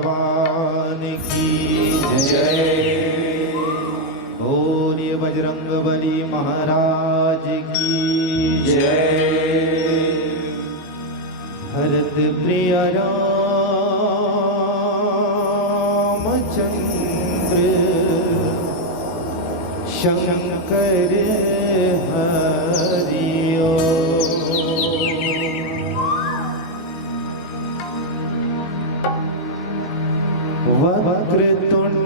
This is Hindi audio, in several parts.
भगवान की जय। बोलिए बजरंगबली महाराज की जय। भरत प्रिय रामचंद्र शंकर हरिओ। वक्रतुंड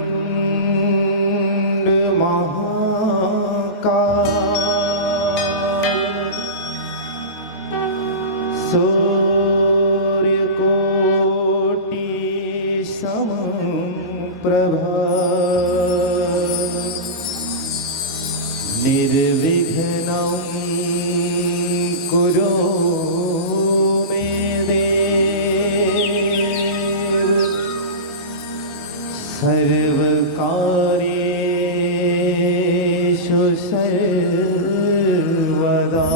महाकाय सूर्यकोटि समप्रभा निर्विघ्नं कुरु मे देव सर्वकार्येषु सर्वदा।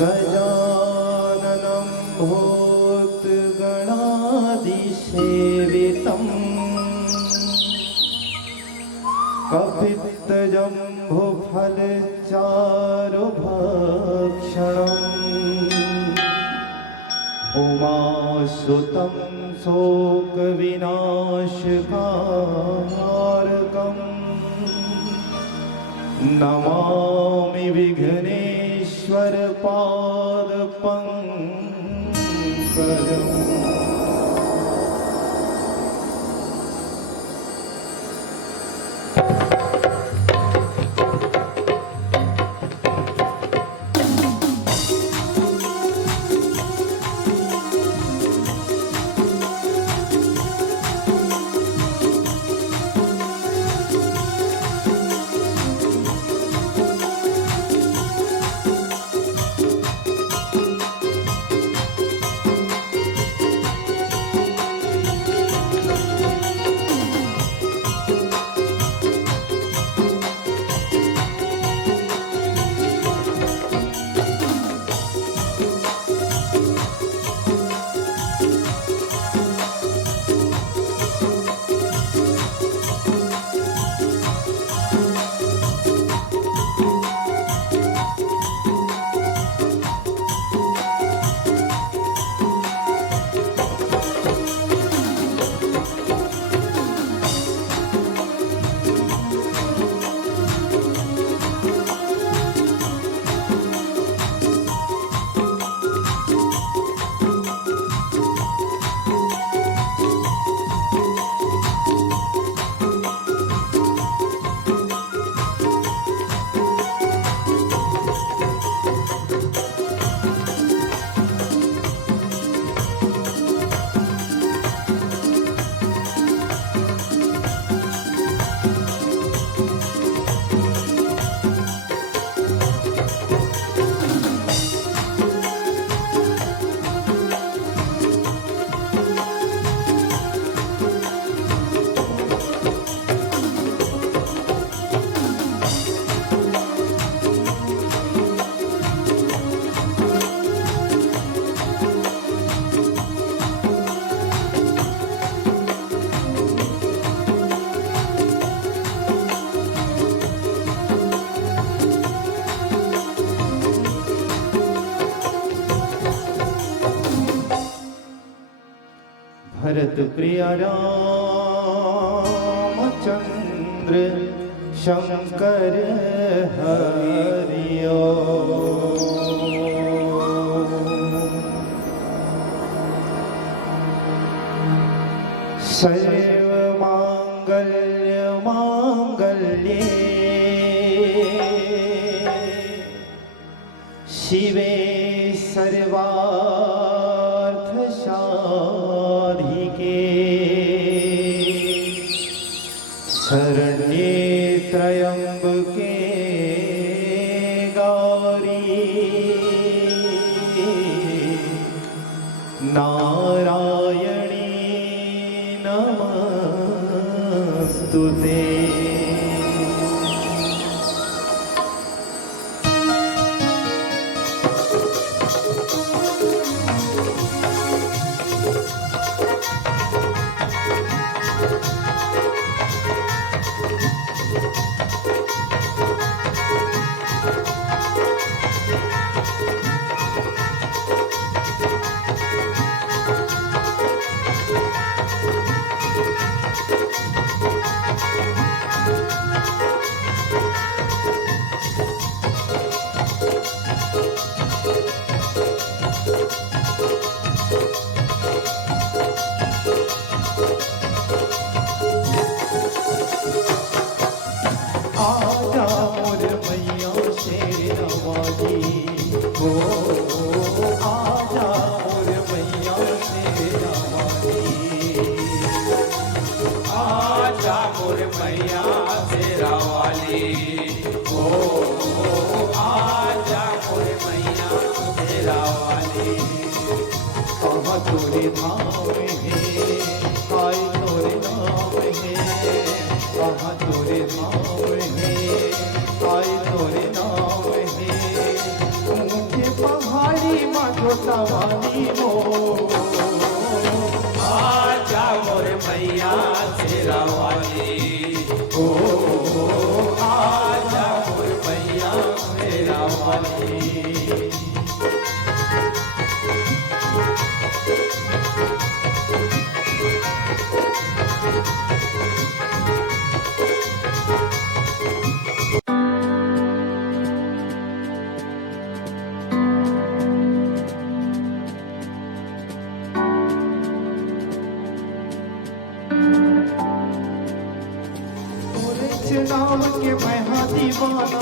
गजाननं भूतगणाधिसेवितं कपित्तजम्बुफलचारुभक्षणम् उमासुतं शोकविनाशकारकं नमामि विघ्नेश्वर पादपङ्कजम्। भरत प्रिय रामचंद्र शंकर हरिओ। सर्व मांगल्य मांगल्ये शिवे सर्वार्थ साधिके शरण्ये त्र्यंबके गौरी नारायणी नमस्तुते। कहाँ तोरे धाम है, आए तोरे नाम है, कहाँ तोरे धाम है, आए तोरे नाम है। ऊंचे पहाड़ी माँ छोटा वाली हो, आजा मोरे मैया शेरा वाली, ओ आजा मोरे मैया शेरा वाली। नाम के मैं हाँ दीवाना,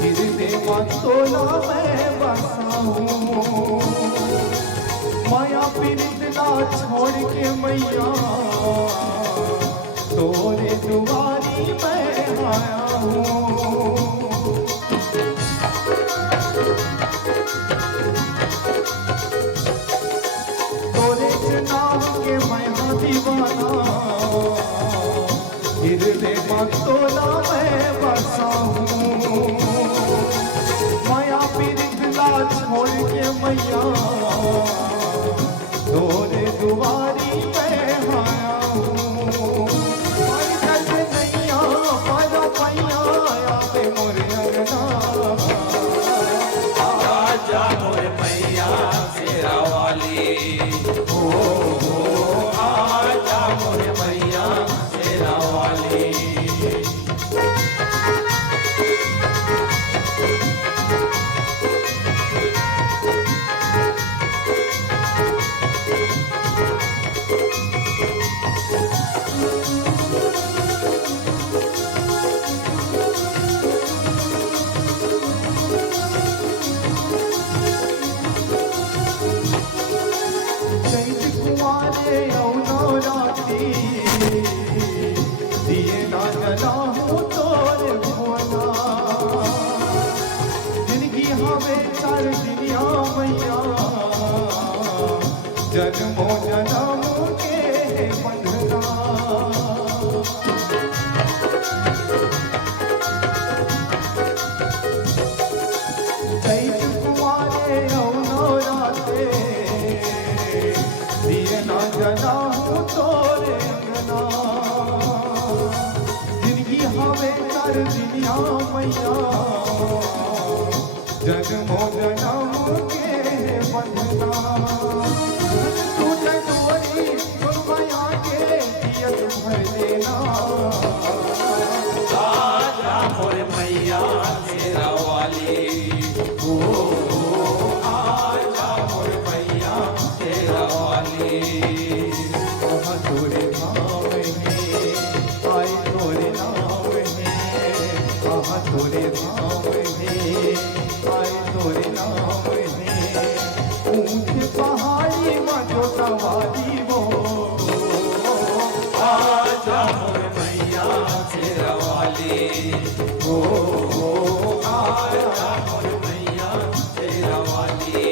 गिरने मतोला मैं बसा हूँ। माया पीड़ितना छोड़ के मैया तोरे दुआरी मैं आया हूँ। तोरे नाम के मैं हाँ दीवाना, गिरने मतोला मैं बसा हूँ। माया पीड़ितला छोड़ के मैया तोरे दुआरी मैं आया हूँ। नैया पारा पैया आवे मोरे अंगना, आजा मोरे मैया शेरा वाली, आजा मोरे मैया शेरा वाली। जन्मो जन्मों के बंधना, चैत कुमारे नवराते दिए ना जलाऊं तोरे अंगना। जिंदगी हमें कर दिया मैया, जन्मो जन्मों के बंधना। आजा मोरे मैया शेरा वाली, आजा मोरे मैया शेरा वाली। कहाँ तोरे धाम है, आए तोरे नाम है, कहाँ तोरे धाम है, आए तोरे नाम है। ऊंचे पहाड़ी माँ छोटा वाली हो, आजा मोरे मैया शेरा वाली, आजा मोरे मैया शेरा वाली,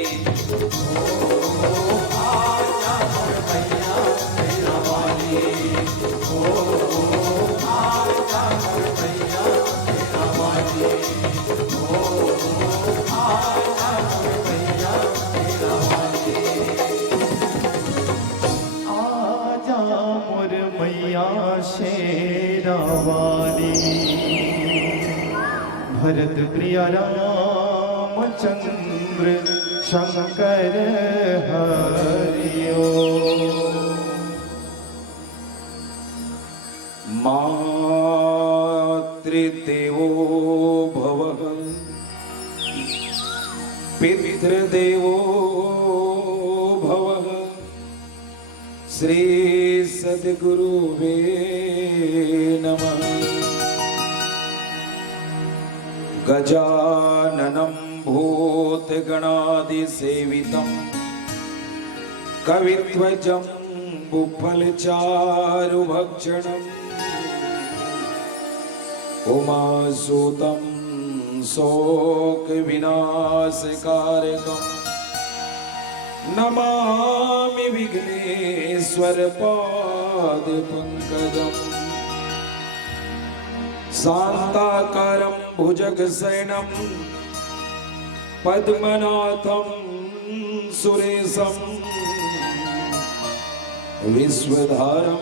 आजा मोरे मैया शेरा वाली, आजा मोरे मैया शेरा वाली, आजा मोरे मैया शेरा वाली। आजा मोर मैया शेरा वाली। भरत प्रिय रामचंद्र शंकर हरिओ। मातृदेवो भवः पितृदेवो भवः श्री सद्गुरुवे नमः। गजाननं भूतगणादिसेवितं कविध्वजं बुफलचारुभक्षणम् उमासुतं शोकविनाशकारकं नमामि विघ्नेश्वर पाद पंकजम् शांताकारं भुजगशयनं पद्मनाथं सुरेशं विश्वधारं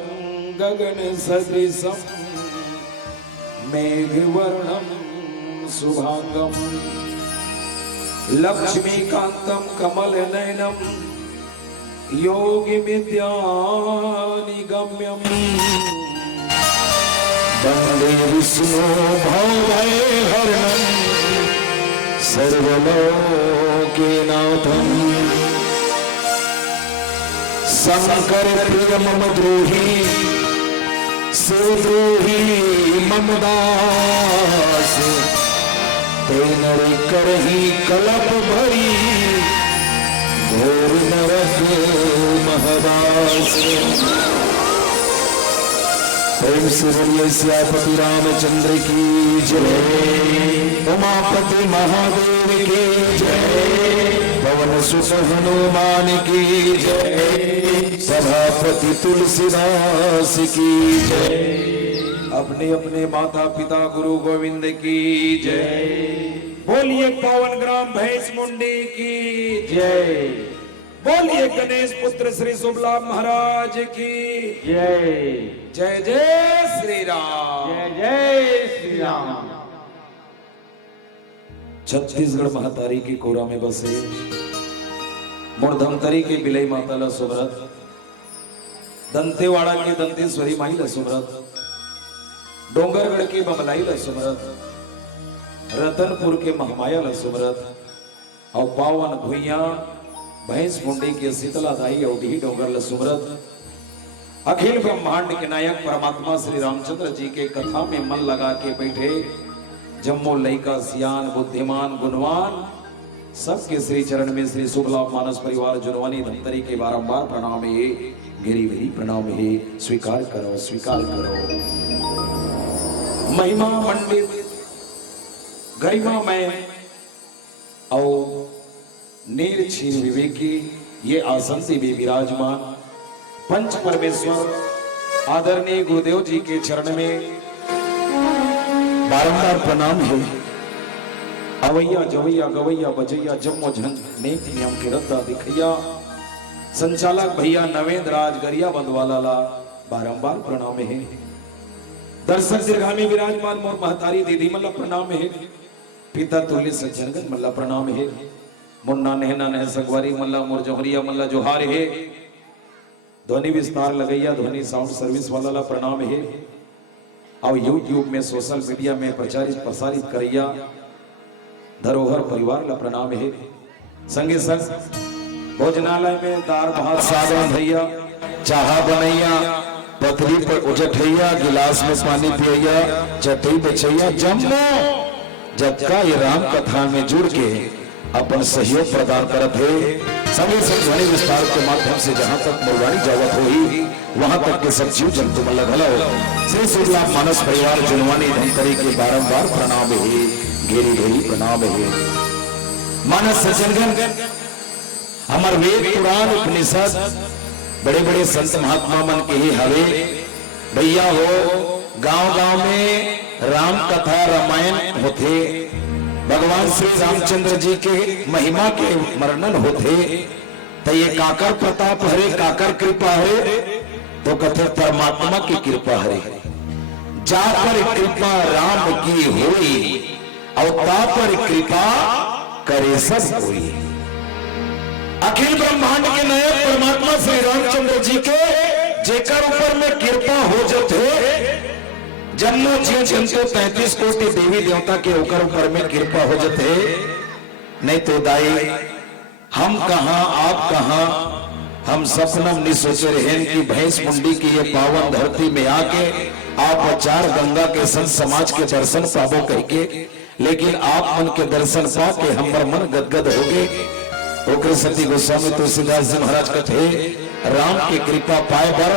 गगनसदृशं मेघवर्णं शुभांगं लक्ष्मीकान्तं कमलनयनं योगिविद्यानिगम्यं वन्दे विष्णु भवभयहरणं सर्वलोकनाथम् शंकर प्रिय मम द्रोही सुद्रोही मम दास तेन करही कलप भरी घोर नरक महदास। प्रेम से बोलिए सियापति रामचंद्र की जय, उमापति महादेव की जय, पवन सुत हनुमान की जय, सभापति तुलसीदास की जय। अपने अपने माता पिता गुरु गोविंद की जय। बोलिए पावन ग्राम भैंस मुंडी की जय। बोलिए गणेश पुत्र श्री शुभलाभ महाराज की जय जय जय श्री राम। जय जय श्री राम। छत्तीसगढ़ महतारी की कोरा में बसे मुर्धमतरी के बिलई माता ला सुब्रत, दंतेवाड़ा की दंतेश्वरी माई ला सुब्रत, डोंगरगढ़ की बमलाई ला सुब्रत, रतनपुर के महमाया ला सुब्रत और पावन भुइया भैंस मुंडी के शीतला दाई और डी डोंगर ला सुब्रत। अखिल ब्रह्मांड के नायक परमात्मा श्री रामचंद्र जी के कथा में मन लगा के बैठे जम्मो लइका सियान बुद्धिमान गुणवान सबके श्री चरण में श्री शुभलाभ मानस परिवार जुनवानी धमतरी के बारंबार प्रणाम है, गिरी गिरी प्रणाम है। स्वीकार करो स्वीकार करो। महिमा मंडित गरिमा में और नीर छीन विवेकी ये आसन से भी विराजमान पंच परमेश्वर आदरणीय गुरुदेव जी के चरण में बारंबार प्रणाम है। अवैया जवैया गवैया बजैया जम्मो झंझ नेक नियम के रद्दा दिखैया संचालक भैया नवेंद्र राज गरिया बंधवाला ला बारंबार प्रणाम है। दर्शक दीर्घामी विराजमान मोर महतारी दीदी मल्ला प्रणाम है। पिता तुल्य सज्जनगण मल्ला प्रणाम है। मुन्ना नहना नह सगवारी मल्ला मोर जोहरिया मल्ला जोहार है। ध्वनि विस्तार लगैया ध्वनि साउंड सर्विस वाला ला प्रणाम है। और यूट्यूब में सोशल मीडिया में प्रचारित प्रसारित करैया धरोहर परिवार ला प्रणाम है। संगे संग भोजनालय में दार भात सागन भैया चाह बनैया पथरी पर उजठैया गिलास में पानी पियैया चटई बचैया जम्मो जबका ये राम कथा में जुड़ के अपन सहयोग प्रदान करत है। सभी सब ध्वनि विस्तार के माध्यम से जहां तक मुरवाणी जावत हुई वहां तक के सब जीव जंतु मन लगल श्री शुभलाभ मानस परिवार जुनवानी धमतरी के बारंबार प्रणाम है, घेरी घेरी प्रणाम है। मानस सज्जनगण हमार वेद पुराण उपनिषद बड़े बड़े संत महात्मा मन के ही हवे भैया हो। गांव गांव में राम कथा रामायण होते, भगवान श्री रामचंद्र जी के महिमा के वर्णन होते, तो ये काकर प्रताप हरे काकर कृपा है तो कथे परमात्मा की कृपा है। जा पर कृपा राम की हुई और ता पर कृपा करे सब हुई। अखिल ब्रह्मांड के नायक परमात्मा श्री रामचंद्र जी के जेकर ऊपर में कृपा हो जाते जन्मों जीव जंतु 33 कोटि देवी देवता के ऊपर में कृपा हो जाते। नहीं तो दाई हम कहां आप कहां, हम सपनम नहीं सोचे रहे कि भैंस मुंडी की ये पावन धरती में आके आप चार गंगा के संत समाज के दर्शन पाबो कह के, लेकिन आप मन के दर्शन पा के हमर मन गदगद हो गए। ओकरे सती गोस्वामी तुलसीदास जी महाराज कथे राम के कृपा पाए बर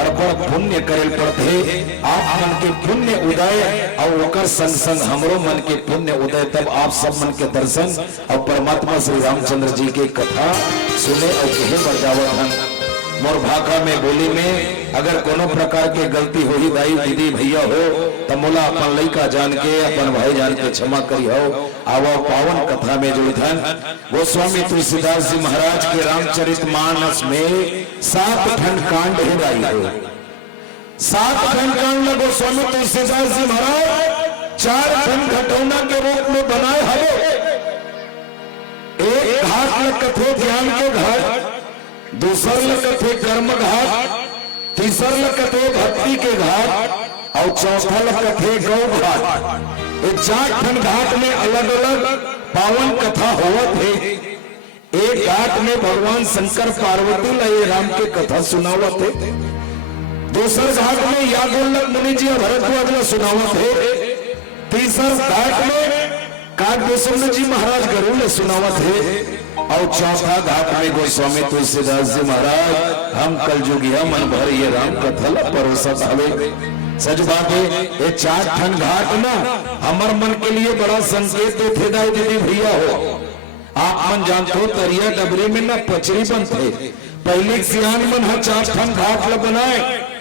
अरबड़ पुण्य करेल पड़ते। आप मन के पुण्य उदय और ओकर संग संग हमरो मन के पुण्य उदय, तब आप सब मन के दर्शन और परमात्मा श्री रामचंद्र जी के कथा सुने और कहे बढ़ जावत। मोर भाखा में बोली में अगर कोनो प्रकार के गलती हो ही दाई दीदी भैया हो तो मोला अपन लइका जान के अपन भाई जान के क्षमा करी हो। आवा पावन कथा में जुड़ी धन गोस्वामी तुलसीदास जी महाराज के रामचरितमानस में 7 खंड कांड है गाई हो। 7 खंड कांड में गोस्वामी तुलसीदास जी महाराज 4 खंड घटौना के रूप में बनाए हवे। एक घाट में कथे ध्यान के घाट, दूसर कथे कर्म घाट, तीसर कथे भक्ति के घाट और चौथा कथे गौ घाट। ये 4 खंड घाट में अलग अलग पावन कथा होवत है। एक घाट में भगवान शंकर पार्वती लय राम के कथा सुनावत है। दूसर घाट में यादवल्लभ मुनि जी भरद्वाज में सुनावत है। तीसर घाट में काकभूषण जी महाराज गरुड़ ने सुनावत है। और चौथा घाट में गोस्वामी तुलसीदास जी महाराज हम कल जुगिया मन भर ये राम कथा परोसत हवे। सच बात है ये 4 खंड घाट ना हमर मन के लिए बड़ा संकेत थे दाई दीदी भैया हो। आप मन जानते हो तरिया डबरी में ना पचरी बनते पहले सियान मन 4 खंड घाट ल बनाए।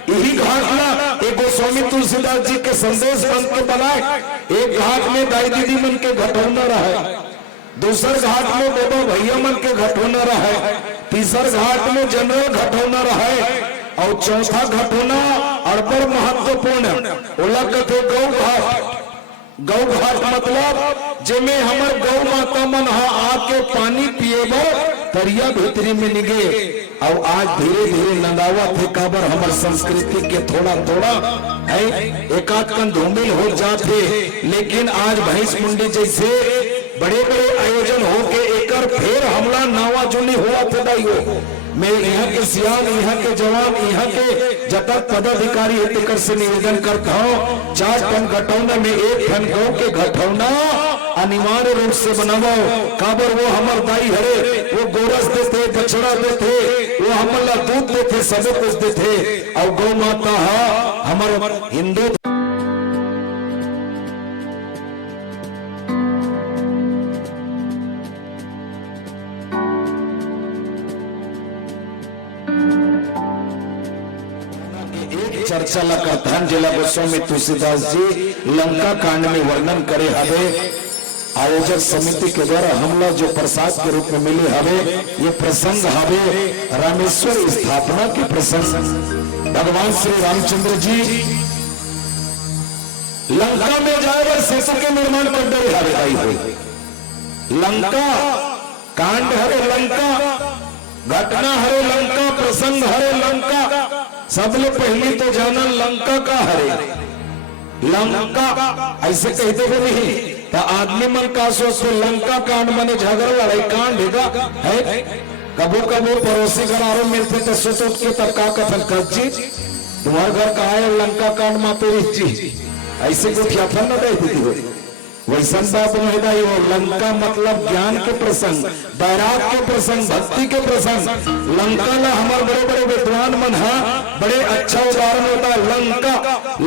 यही घाट ना एक गोस्वामी तुलसीदास जी के संदेश बन के बनाए। एक घाट में दाई दीदी मन के घटौना रहे, दूसर घाट में बाबा भैया मन के घटौना रहे, तीसर घाट में जनरल घटौना रहे और चौथा घटौना अड़बड़ महत्वपूर्ण ओला कथे गौ घाट। गौ घाट मतलब जिमे हमर गौ माता मन आके पानी पिएबो तरिया भीतरी में निगे। और आज धीरे धीरे नंदावा थे काबर हमर संस्कृति के थोड़ा थोड़ा है एकाध कन धूमिल हो जाते। लेकिन आज भैंस मुंडी जैसे बड़े बड़े आयोजन हो के एकर फिर हमला नावा जुनी हुआ थे हो। मैं यहाँ के सियान, यहाँ के जवान, यहाँ के जतक पदाधिकारी एकर से निवेदन करता हूँ 4 खंड घटौना में 1 खंड गौ के घटौना अनिवार्य रूप से बनाओ। काबर वो हमर दाई हरे, वो गोरस देते, बछड़ा देते, वो हमला दूध देते, सब कुछ देते। और गौ माता हमर हिंदू चर्चा ला करथन जिला गोस्वामी तुलसीदास जी लंका कांड में वर्णन करे हवे। आयोजक समिति के द्वारा हमला जो प्रसाद के रूप में मिले हवे ये प्रसंग हवे रामेश्वर स्थापना के प्रसंग। भगवान श्री रामचंद्र जी लंका में जाए सेतु के निर्माण कर दे हवे। लंका कांड हरे लंका, घटना हरे लंका, प्रसंग हरे लंका। सबले पहले तो जाना लंका का हरे। लंका ऐसे कहते भी नहीं तो आदमी मन का सोचो लंका कांड माने झगड़ा लड़ाई कांड है। कबो कबो पड़ोसी घर आरो मिलते तो सोचो के तब का कथन कर जी तुम्हारे घर का है लंका कांड माते जी ऐसे को क्या फल न देती हो। वैसन बात नहीं भाई वो लंका मतलब ज्ञान के प्रसंग, बैराग के प्रसंग, भक्ति के प्रसंग। लंका ला हमारे बड़े बड़े विद्वान मन है बड़े अच्छा उदाहरण होता है। लंका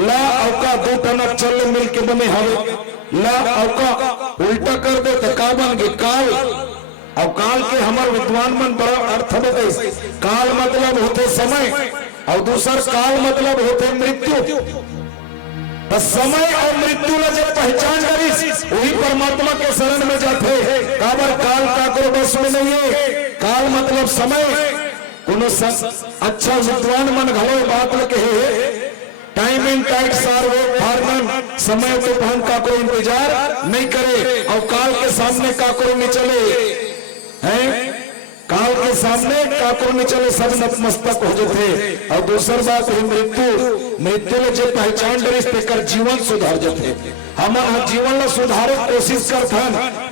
ला औका 2 टन अक्षर मिल के बने हवे। ला औका उल्टा कर दे तो का बन गए काल। और काल के हमारे विद्वान मन बड़ा अर्थ बताइए। काल मतलब होते समय और दूसर काल मतलब होते मृत्यु। समय और मृत्यु ला जब पहचान करी वही परमात्मा के शरण में जाते। काबर काल का बस में नहीं है। काल मतलब समय। अच्छा विद्वान मन घलो बात लगे टाइम एंड टाइट सार वो फार्मन समय को पहन का कोई इंतजार नहीं करे और काल के सामने काकोर में चले हैं। काल के सामने काकोर में चले सब नतमस्तक हो जाते। और दूसरी बात है मृत्यु में जो पहचान डरे कर जीवन सुधार जाते। हमारा जीवन ला सुधारे कोशिश करते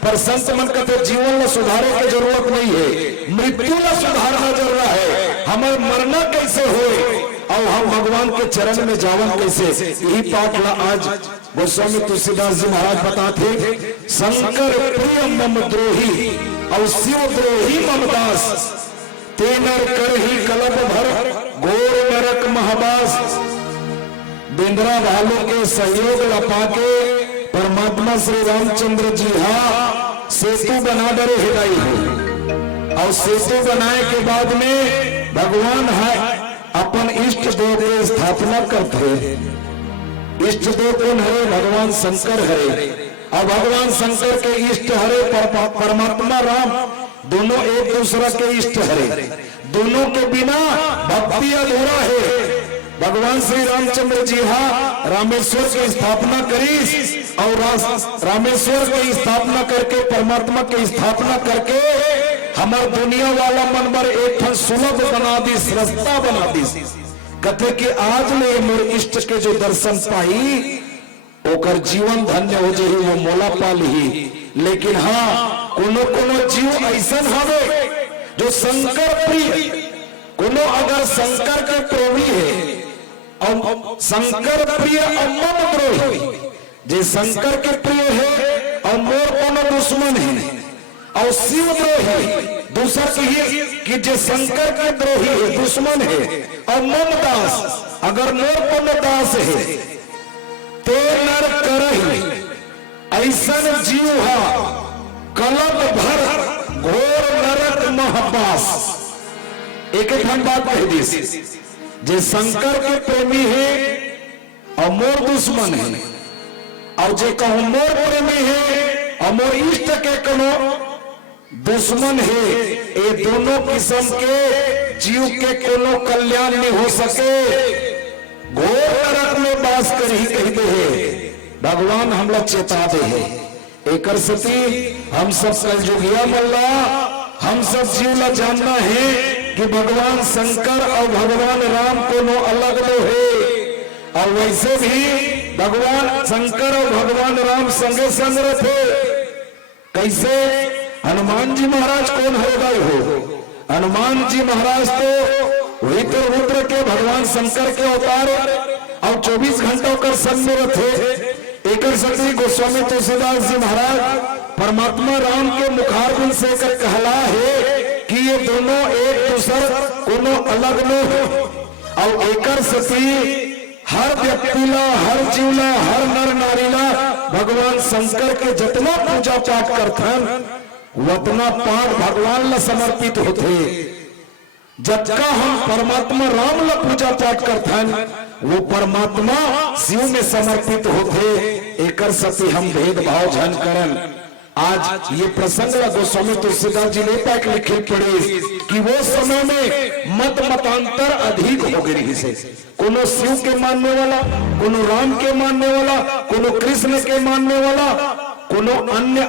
पर संत मन कहते जीवन ला सुधारे की जरूरत नहीं है, मृत्यु ला सुधारना जरूर है। हमारे मरना कैसे हो और हम भगवान के चरण में जावन कैसे। यही पाठ ला आज गोस्वामी तुलसीदास जी महाराज बताते। शंकर प्रिय मम द्रोही और शिवद्रोही ममदास तेनर कर ही कलप भर घोर नरक महाबास। बिंद्रा भालू के सहयोग लपा के परमात्मा श्री रामचंद्र जी सेतु बना डरे हिलाई हो। और सेतु बनाए के बाद में भगवान है अपन इष्ट देव की स्थापना करते। इष्ट देव कौन हरे? भगवान शंकर हरे। और भगवान शंकर के इष्ट हरे परमात्मा राम, दोनों एक दूसरा के इष्ट हरे। दोनों के बिना भक्ति अधूरा है। भगवान श्री रामचंद्र जी रामेश्वर की स्थापना करी और रामेश्वर की स्थापना करके परमात्मा की स्थापना करके हमार दुनिया वाला मन पर एक ठन सुलभ बना दी, रास्ता बना दी। कहते कि आज ले मोर इष्ट के जो दर्शन पाई ओकर जीवन धन्य हो जाही, वो मोला पाली। लेकिन हाँ कोनो जीव ऐसा हवे जो शंकर प्रिय, कोनो अगर शंकर के प्रेमी है और शंकर प्रिय अमन द्रोही, जे शंकर के प्रिय है और मोर कोनो दुश्मन है। और शिव द्रोही दूसरा कि जे शंकर के द्रोही है, दुश्मन है और मम दास, अगर मोर कोनो दास है ते नर करही ऐसन जीव कलप भर घोर नरक महापास। एक हम बात कह दी, जे शंकर के प्रेमी है और मोर दुश्मन है, और जे कहूं मोर प्रेमी है और मोर इष्ट के कनो दुश्मन है, ये दोनों किस्म के जीव के कोनो कल्याण नहीं हो सके, घोर नरक में बास कर ही कहते हैं। भगवान हम लोग चेता दे है। एक सती हम सब कलयुगिया मल्ला, हम सब जीव ला जानना है कि भगवान शंकर और भगवान राम कोनो अलग लो है। और वैसे भी भगवान शंकर और भगवान राम संगे संग रहे। कैसे? हनुमान जी महाराज कौन हो गए हो? हनुमान जी महाराज तो वही तो रुद्र के भगवान शंकर के अवतार और 24 घंटों कर संग में रहे। एक सती गोस्वामी तुलसीदास जी महाराज परमात्मा राम के मुखारबिंद से कर कहला है कि ये दोनों एक दूसर कोनो अलग न हो। और एकर सती हर व्यक्तिला, हर जीवला, हर नर नारीला भगवान शंकर के जितना पूजा पाठ करथन उतना पाठ भगवान ला समर्पित होते। जबका हम परमात्मा राम ला पूजा पाठ करथन वो परमात्मा शिव में समर्पित होते। एकर सती हम भेदभाव झन करन। आज ये प्रसंग ला गोस्वामी तुलसीदास जी ने तक लिखे पड़े कि वो समय में मत मतांतर अधिक हो गई से। कोनो शिव के मानने वाला, कोनो राम के मानने वाला, कोनो कृष्ण के मानने वाला, कोनो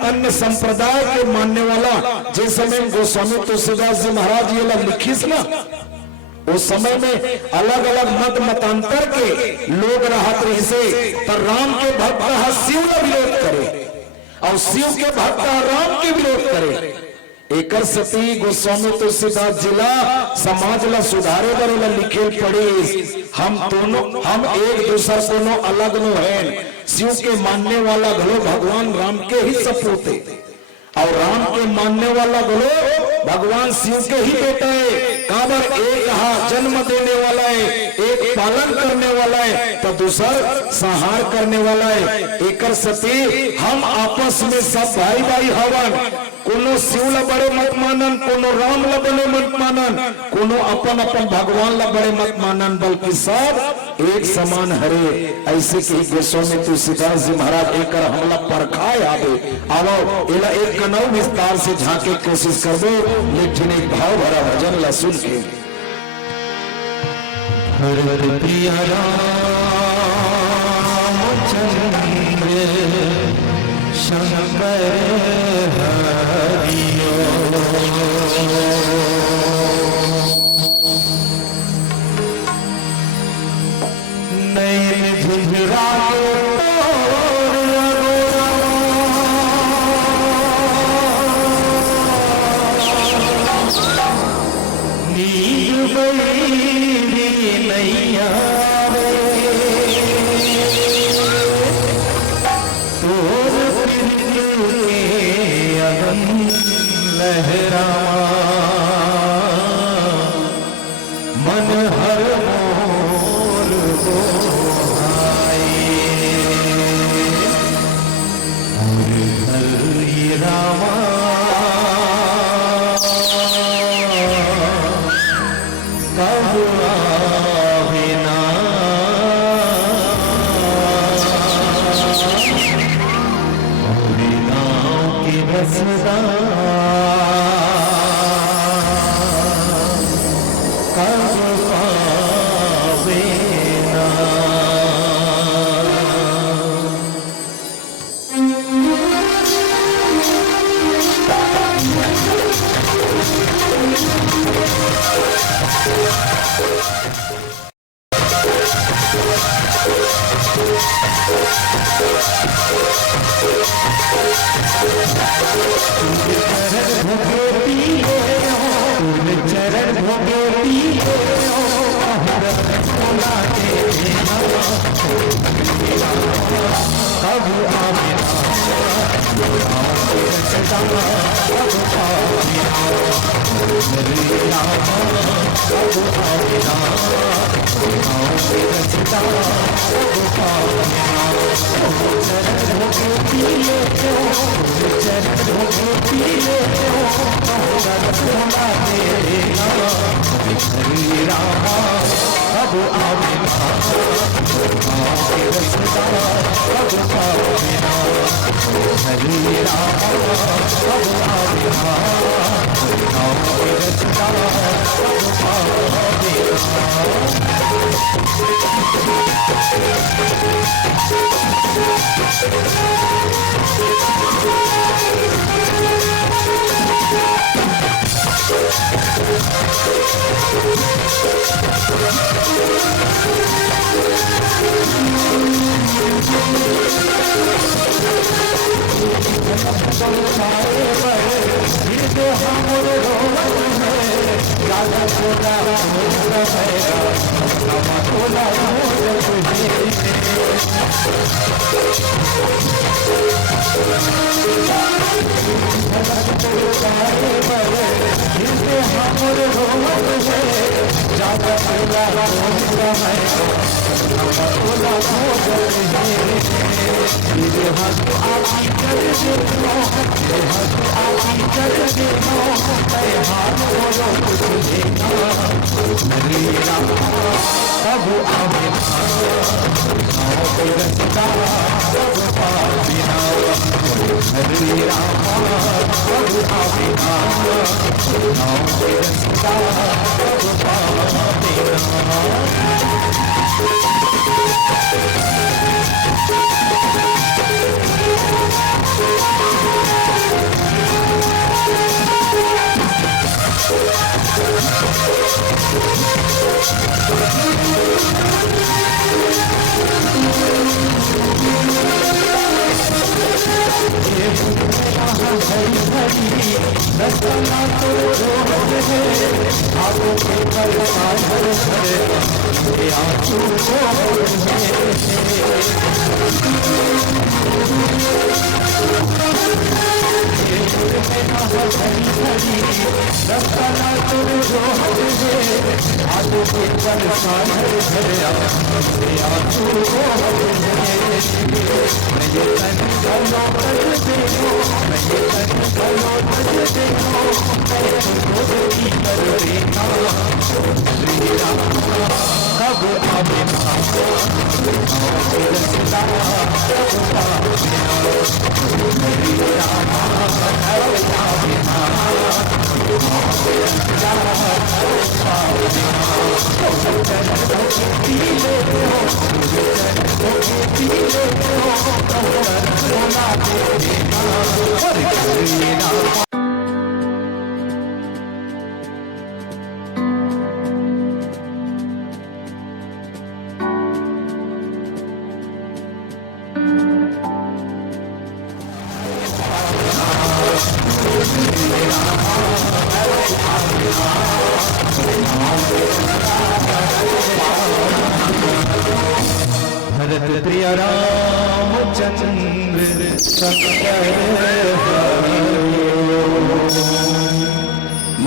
अन्य संप्रदाय के मानने वाला। जिस समय गोस्वामी तुलसीदास जी महाराज ये लोग लिखिस ना, उस समय में अलग अलग मत मतांतर के लोग रहत रही से। पर राम के भक्त शिव का विरोध करे और शिव के भक्त राम के विरोध करे। एकर सती गोस्वामी तुलसीदास जिला समाज ला सुधारे बर लिखे पड़ी। हम एक दूसर कोनो अलग नो है। शिव के मानने वाला घलो भगवान राम के ही सपूत है और राम के मानने वाला घलो भगवान शिव के ही बेटा है। काबर एक जन्म देने वाला है, एक पालन करने वाला है तो दूसर संहार करने वाला है। एकर सती हम आपस में सब भाई भाई हवन। कोनो शिव ला बड़े मत मानन, कोनो राम ला बड़े मत मानन, कोनो अपन अपन भगवान ला बड़े मत मानन, बल्कि सब एक समान हरे। ऐसे कि गोस्वामी तुलसीदास जी महाराज एक हमला परखाए आवे आवो एला एक कनौ विस्तार से झांके कोशिश कर दो। लेकिन एक भाव भरा भजन ला सुन के हर प्रिय रामचंद्र शंकर हरियो नैन झुंझुराए लहरावा मन हर मोर को रामा कब आवे ना गाँव के बसदा कब आवे ना चरण भोगे कब आवे भरत प्रिय रामचंद्र संग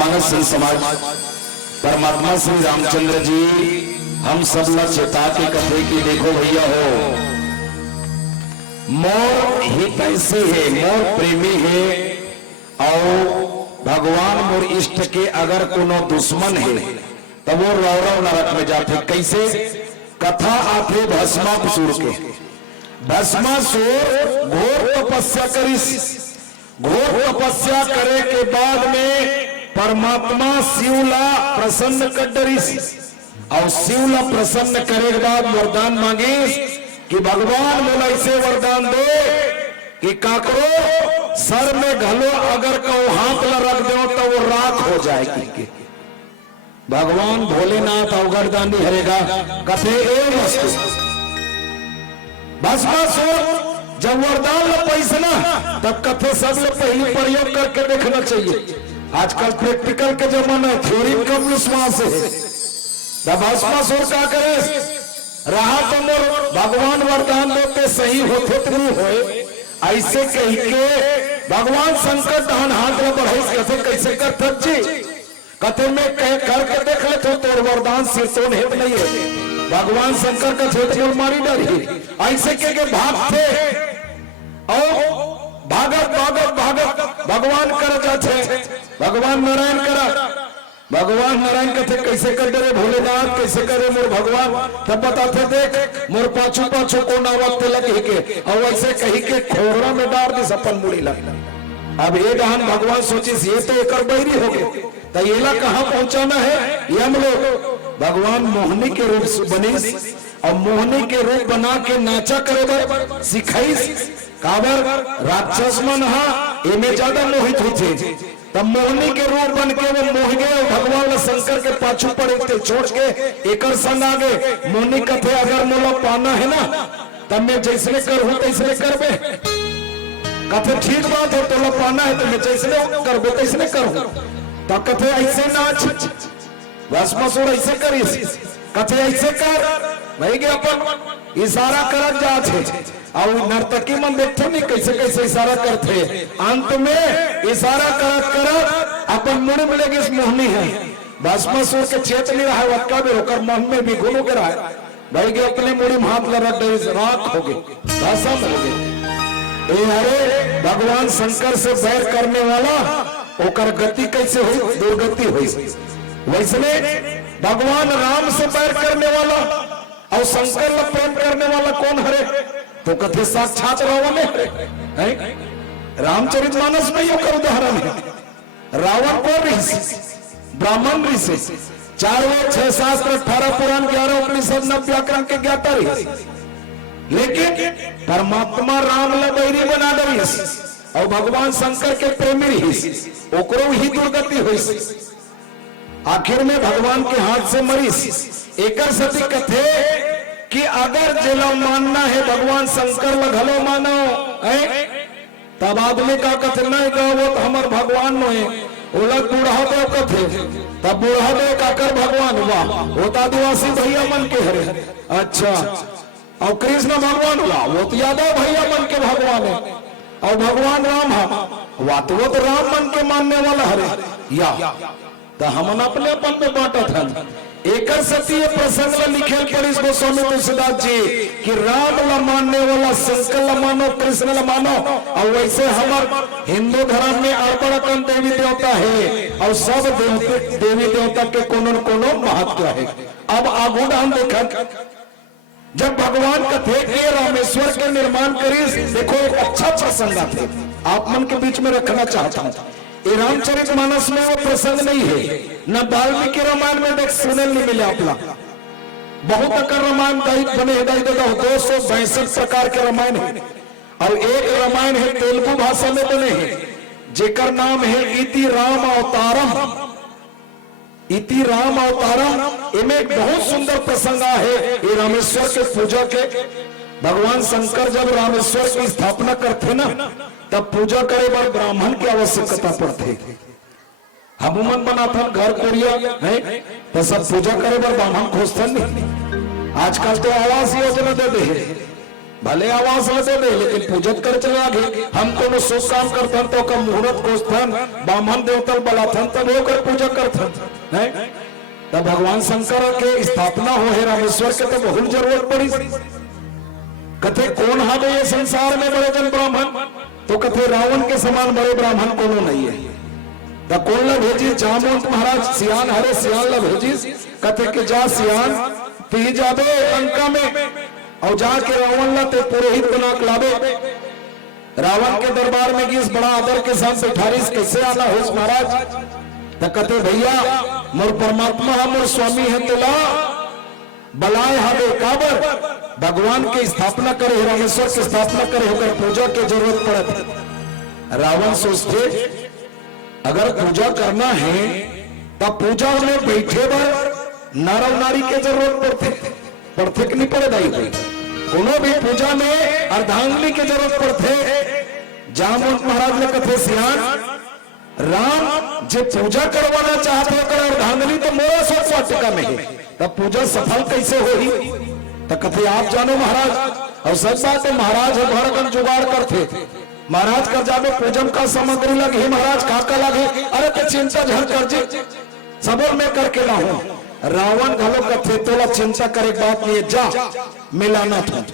मानस समाज परमात्मा श्री रामचंद्र जी हम सब ला चेता के कथे की देखो भैया हो, मोर हित ऐसे है, मोर प्रेमी है और भगवान मोर इष्ट के अगर कोनो दुश्मन है तो वो रौरव नरक में जाते। कैसे? कथा आते भस्मासुर के। भस्मासुर घोर तपस्या करिस, घोर तपस्या करे के बाद में परमात्मा शिवला प्रसन्न कर डरिस और शिवला प्रसन्न करे के बाद वरदान मांगिस कि भगवान मोला ऐसे वरदान दे कि काकरो सर में घलो अगर कहो हाथ ला रख दो तो वो राख हो जाएगी। भगवान भोलेनाथ अवगरदानी हरेगा कथे ए वस्तु। भस्मासुर जब वरदान ला पैसना तब कथे सब लोग पहले प्रयोग करके देखना चाहिए। आजकल प्रैक्टिकल के जमाना है, थ्योरी कम विश्वास है। तब भस्मासुर क्या करे? रहा तो मोर भगवान वरदान देते सही होते तो नहीं होए, ऐसे कह के भगवान शंकर दहन हाथ में बढ़ाई कथे कैसे कर थक जी कथे में कह करके देख ले तो तोर वरदान सिर तो नहीं है। भगवान शंकर का क्षेत्र मारी डरी ऐसे के भाग थे और भागत भागत भागत भगवान कर जाते, भगवान नारायण करा, भगवान नारायण कथे कैसे कर डरे भोलेनाथ कैसे करे मोर भगवान। तब बताते देख मोर पाछू पाछू को नावत लगे के और ऐसे कही के खोरा में डाल दी सपन मुड़ी लग। अब ये दहन भगवान सोचिस ये तो एक बैरी हो गए तो येला कहाँ पहुंचाना है। ये हम लोग भगवान मोहनी के रूप से बनिस और मोहनी के रूप बना के नाचा करे सिखाइस। काबर राक्षस मन हा इमे ज्यादा मोहित होते तब मोहनी के रूप बन के वो मोह गए। भगवान शंकर के पाछू पड़े छोड़ के एक संग आगे मोहनी कथे अगर मोला पाना है ना तब मैं जैसे करूं तैसे करबे। कथे ठीक बात है, तो पाना है तो मैं जैसे करबे तैसे करूं। तो कथे ऐसे नाच भस्मासुर ऐसे करिस, कथे ऐसे कर भाई के अपन इशारा करत जाते और नर्तकी मन देखते नहीं कैसे कैसे इशारा करते। अंत में इशारा करत करत अपन मुड़ मिलेगी इस मोहनी है। भस्मासुर के चेत नहीं रहा वक्का भी होकर मन में भी घुलो के रहा भाई के अपने मुड़ी में हाथ लगा राख हो गए, भस्म हो गए। अरे भगवान शंकर से बैर करने वाला ओकर गति कैसे हुई? दुर्गति हुई। वैसने भगवान राम से बैर करने वाला और शंकर ला प्रेम करने वाला कौन हरे? तो कथे साक्षात रावण है। रामचरितमानस में योकर उदाहरण है। रावण कौन ऋषि? ब्राह्मण ऋषि, 4 वेद 6 शास्त्र 18 पुराण 11 उपनिषद 9 व्याकरण के ज्ञाता ऋषि। लेकिन परमात्मा राम ला बैरी बना दरिस और भगवान शंकर के प्रेमी रहिस, ओकरो ही दुर्गति हुई। आखिर में भगवान के हाथ से मरिस। एकर सती कथे कि अगर जिला मानना है भगवान शंकर ला घलो मानो है तब आदमी का कथे नहीं का वो तो हमार भगवान नो है उलट बूढ़ा देव कथे तब बूढ़ा देव का कर भगवान हुआ वो तो आदिवासी भैया मन के हरे। अच्छा और कृष्ण भगवान हुआ वो तो यादव भैया मन के भगवान है और भगवान राम है वो तो राम मन के मानने वाला हरे या तो हम अपने अपन में बांटा था। एक सती प्रसंग लिखे पड़िस गोस्वामी तुलसीदास जी कि राम ला मानने वाला शंकर ला मानो कृष्ण ला मानो। और वैसे हमार हिंदू धर्म में अड़बड़कन देवी देवता है और सब देवी देवता के कोनो न कोनो महत्व है। अब आगू हम देखा जब भगवान कथे के रामेश्वर के निर्माण करी देखो एक अच्छा प्रसंग आते आप मन के बीच में रखना चाहता हूँ। ये रामचरितमानस में वो प्रसंग नहीं है न वाल्मीकि रामायण में देख सुनने नहीं मिले आपला। बहुत अकर रामायण बने 262 प्रकार के रामायण है और एक रामायण है तेलुगु भाषा में बने हैं जेकर नाम है इति राम अवतारम। इति राम अवतारम इनमें एक बहुत सुंदर प्रसंग है ये रामेश्वर के पूजा के। भगवान शंकर जब रामेश्वर की स्थापना करते ना तब पूजा करे बार ब्राह्मण की आवश्यकता पड़ती। हमूमन बनाता घर कोरिया है तो सब पूजा करे बार ब्राह्मण खोजते नहीं। आजकल तो आवास योजना दे दे भले आवाज न दे दे लेकिन पूजत कर चला आगे। हम तो शुभ काम करथन तो कम मुहूर्त कोस्थन बामन देवतल बलाथन तब होकर पूजा करथन नहीं। तब भगवान शंकर के स्थापना हो है रामेश्वर के तो बहुत जरूरत पड़ी। कथे कौन हावे ये संसार में बड़े जन ब्राह्मण, तो कथे रावण के समान बड़े ब्राह्मण कोनो नहीं है। द कौन ला भेजी जामवंत महाराज सियान हरे सियान ला भेजी कथे के जा सियान ती जाबे लंका में और जाके रावण ला ते पुरोहित बना के लावे। रावण के दरबार में गिस बड़ा आदर के साथ बैठारिस कैसे आना हो महाराज। तो कहते भैया मोर परमात्मा है मोर स्वामी है तो ला बलाय हावे काबर भगवान की स्थापना करे रामेश्वर की स्थापना करे होकर पूजा की जरूरत पड़त। रावण सोचते अगर पूजा करना है तब पूजा में बैठे बार नर और नारी के जरूरत पड़ते कि नहीं पड़े दाई कोनो भी पूजा में अर्धांगिनी की जरूरत पड़ते। जामवंत महाराज ने कथे सियान राम जो पूजा करवाना चाहते हो कर अर्धांगिनी तो मोरा सोच वाटिका में है तब पूजा सफल कैसे होगी। तो कथे आप जानो महाराज और सच बात है महाराज भरगन जुगाड़ करते महाराज कर जावे पूजन का सामग्री लगे महाराज काका लगे अरे तो चिंता झल कर जी सबल में करके ना हो। रावण घलो कथे तोला चिंता करे बात नहीं जा मिलाना था।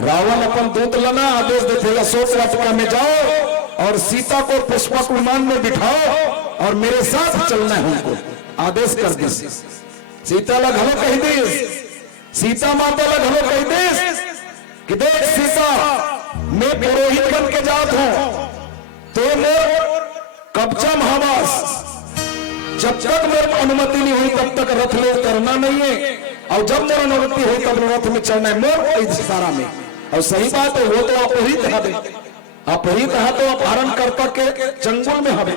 रावण अपन दूत लाना आदेश देते अशोक वाटिका में जाओ और सीता को पुष्पक विमान में बिठाओ और मेरे साथ चलना है उनको आदेश कर दी। सीता ला घलो कह दी सीता माता ला घलो कह दी कि देख सीता मैं पुरोहित बन के जात हूं तो मोर कब्जा महावास जब तक मेरे अनुमति नहीं हुई तब तक रथ ले करना नहीं है और जब मेरी अनुमति हुई तब रथ में चढ़ना है मोर सारा में। और सही बात है वो तो अपहृत है तो अपहरण करता के जंगल में हवे।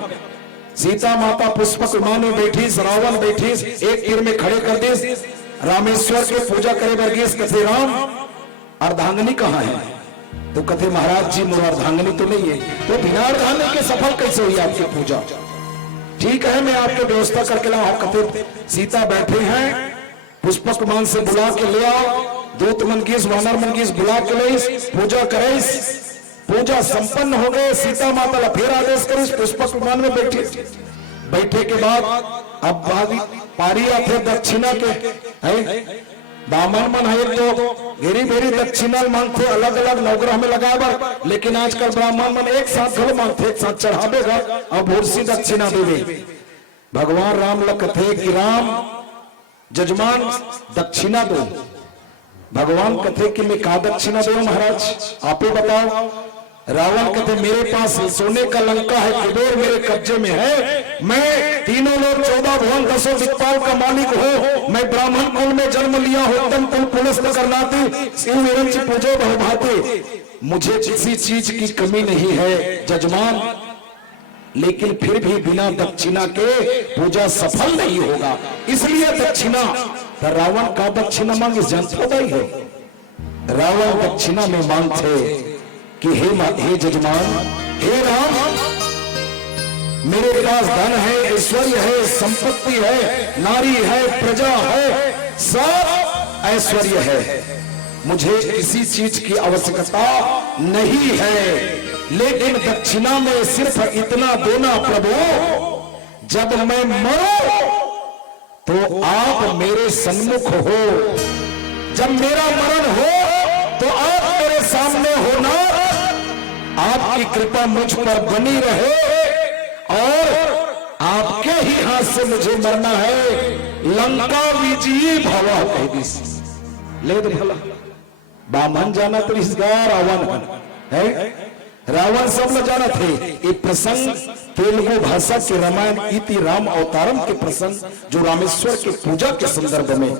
सीता माता पुष्पक विमान में बैठी रावण बैठी एक तीर में खड़े कर दी। रामेश्वर के पूजा करे वर्गीस कथे राम अर्धांगिनी कहाँ है तो कथे महाराज जी मोर अर्धांगिनी तो नहीं है। तो बिना अर्धांगिनी के सफल कैसे हुई आपकी पूजा। ठीक है मैं आपके व्यवस्था करके लाऊं। कथे सीता बैठे हैं पुष्पक विमान से बुला के ले आओ दूत मंगीस वानर मंगीस बुला के ले पूजा करे। पूजा संपन्न हो गए। सीता माता ला फिर आदेश करी पुष्पक विमान में बैठे के बाद अब पारी आते दक्षिणा के बामन मन है तो घेरी भेरी दक्षिणा मांगते अलग अलग नवग्रह में लगाए लेकिन आजकल ब्राह्मण मन एक साथ घलो मांगते एक साथ चढ़ावेगा और भूरसी दक्षिणा देवे। भगवान राम लखते कि राम जजमान दक्षिणा दो। भगवान कथे कि मैं का दक्षिणा दो महाराज आप ही बताओ। रावण कहते मेरे पास सोने का लंका है कुबेर मेरे कब्जे में है मैं तीनों लोग 14 भुवन 10 दिक्पाल का मालिक हो मैं ब्राह्मण कुल में जन्म लिया हो उत्तम कुल पुलिस न करनाती शिव विरंच पूजो बहुभाते मुझे किसी चीज की कमी नहीं है जजमान लेकिन फिर भी बिना दक्षिणा के पूजा सफल नहीं होगा इसलिए दक्षिणा। तो रावण का दक्षिणा मांग जनता ही है। रावण दक्षिणा में मांगते कि हे जजमान हे राम मेरे पास धन है ऐश्वर्य है संपत्ति है नारी है प्रजा है सब ऐश्वर्य है मुझे किसी चीज की आवश्यकता नहीं है लेकिन दक्षिणा में सिर्फ इतना देना प्रभु जब मैं मरूं तो आप मेरे सन्मुख हो जब मेरा मरण हो तो आप मेरे सामने होना आपकी कृपा मुझ पर बनी रहे और आपके ही हाथ से मुझे मरना है लंका विजयी भवा कह दी ले दो भला बामन जाना तो इसका रावण है रावण सब लोग जाना थे ये प्रसंग तेलुगु भाषा के रामायण इति राम अवतारम के प्रसंग जो रामेश्वर के पूजा के संदर्भ में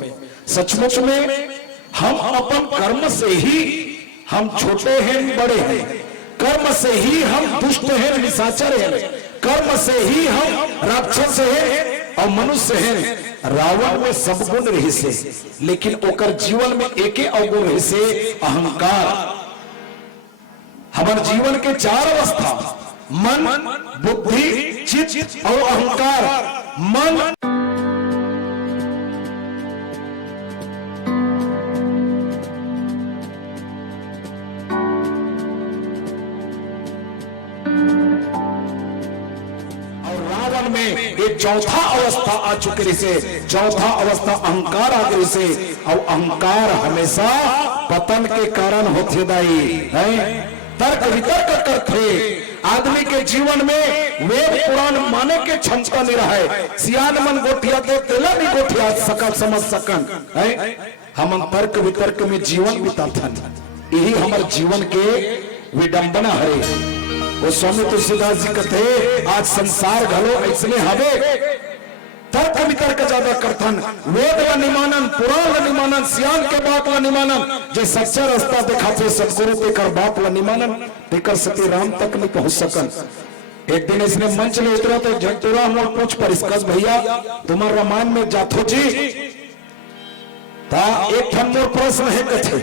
सचमुच में हम अपन कर्म से ही हम छोटे हैं बड़े हैं कर्म से ही हम दुष्ट हैं निशाचर हैं कर्म से ही हम राक्षस हैं और मनुष्य हैं। रावण में सब गुण रही से लेकिन ओकर जीवन में एके अवगुण रही से अहंकार। हमारे जीवन के 4 अवस्था मन बुद्धि चित्त और अहंकार। मन जीवन में ये चौथा अवस्था आ चुके से, चौथा अवस्था अहंकार आ गई से, और अहंकार हमेशा पतन के कारण होते दाई है। तर्क वितर्क करते आदमी के जीवन में वेद पुराण माने के क्षमता नहीं रहा है। सियान मन गोठिया के तेला भी गोठिया सकल समझ सकन है। हम तर्क वितर्क में जीवन बिताथन, यही हमारे जीवन के विडंबना है। वो स्वामी तुलसीदास जी कहते आज संसार घलो ऐसने हवे तर्क वितर्क ज्यादा करथन, वेद ला निमानन, पुराण ला निमानन, सियान के बात ला निमानन, जे सच्चा रास्ता दिखाते सदगुरु ते कर बात ला निमानन, तेकर सती राम तक नहीं पहुंच सकन। एक दिन इसने मंच में उतरा तो झटूरा मोड़ पूछ पर इसका भैया तुम्हारे रामायण में जाथो जी ता एक ठन मोर प्रश्न है कथे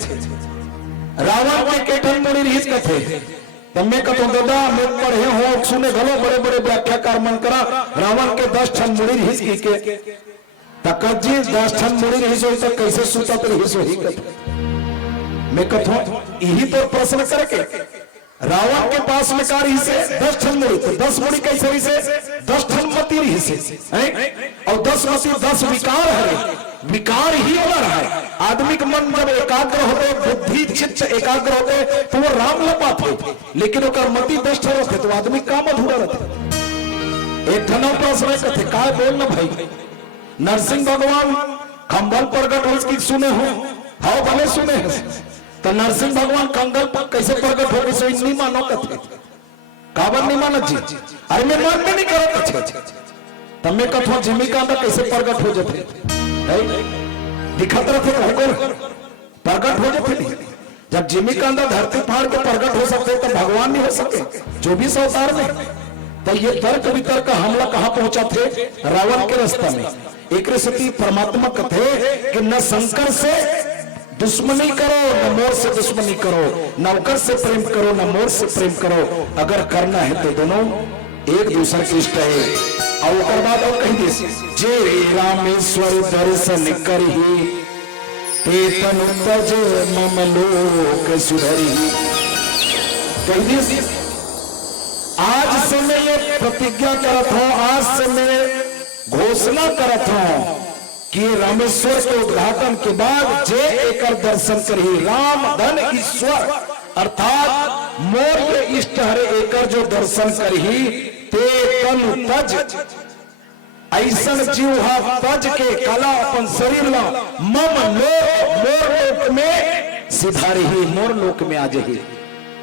रावण के केठन मोड़ी रीत कथे तम्मे का तो दादा मैं पढ़े हो सुने घलो बड़े बड़े व्याख्याकार मन करा रावण के 10 ठन मुड़ी हिस के तकत जी 10 ठन मुड़ी हिस होई तो कैसे सुता तो हिस होई कथे मैं कथो यही तो प्रश्न करके रावण के पास में कार हिस्से 10 ठन मुड़ी, तो 10 मुड़ी कैसे हिस्से 10 ठन मती हिस्से और 10 मती 10 विकार है। विकार ही हो रहा है। आदमी का मन जब एकाग्र होते, बुद्धि चित्त एकाग्र होते तो वो राम लपात होते, लेकिन ओकर मति 10 ठन होते तो आदमी काम अधूरा रहते। एक ठन प्रश्न कथे काय बोलना भाई नरसिंह भगवान खंभल प्रगट हो की सुने हो हाउ भले सुने तो नरसिंह भगवान कंगल पर कैसे प्रकट हो गए नहीं मानो कथे काबर नहीं मानत जी अरे मैं मान में नहीं करत अच्छे तमे कथो जिमिका में कैसे प्रकट हो जाते दिखत रहते होकर प्रकट हो जाते। जब जिमिका अंदर धरती फाड़ के प्रकट हो सकते तो भगवान नहीं हो सके जो भी अवतार में। तो ये तर्क वितर्क का हमला कहां पहुंचा थे रावण के रास्ता में। एक सती परमात्मा कथे कि न शंकर से दुश्मनी करो न मोर से दुश्मनी करो, नौकर से प्रेम करो न मोर से प्रेम करो, अगर करना है तो दोनों एक दूसरे के इष्ट है। और ओकर बाद और कही दे जे रामेश्वर दर्शन करही ते तनु तज मम लोक सुधरी। कही दे आज से मैं ये प्रतिज्ञा करत हूं, आज से मैं घोषणा करत हूं कि रामेश्वर के उद्घाटन के बाद जे एकर दर्शन करी राम धन ईश्वर अर्थात मोर के इष्ट हरे एकर जो दर्शन करी ते तन तज ऐसन जीव हा तज के कला अपन शरीर ला मम लोक मोर लोक में सिधारी ही मोर लोक में आ जाही।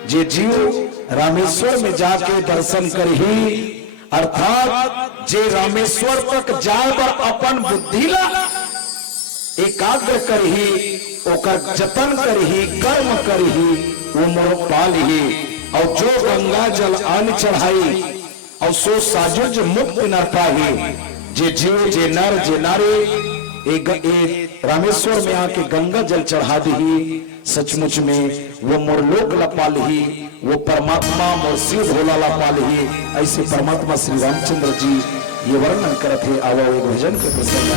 जे जीव रामेश्वर में जाके दर्शन करी अर्थात जे रामेश्वर तक जाए पर अपन बुद्धि ला एकाग्र करही ओकर जतन करही कर्म करही वो मोर पालही। और जो गंगा जल अन्न चढ़ाई और सो साजुज मुक्त न पाही। जे जीव जे नर जे नारी एक रामेश्वर में आके गंगा जल चढ़ा दी सचमुच में वो मोर लोक ला पालही, वो परमात्मा मोर शिव भोला ला पालही। ऐसे परमात्मा श्री रामचंद्र जी ये वर्णन करते आवा एक भजन के प्रसंग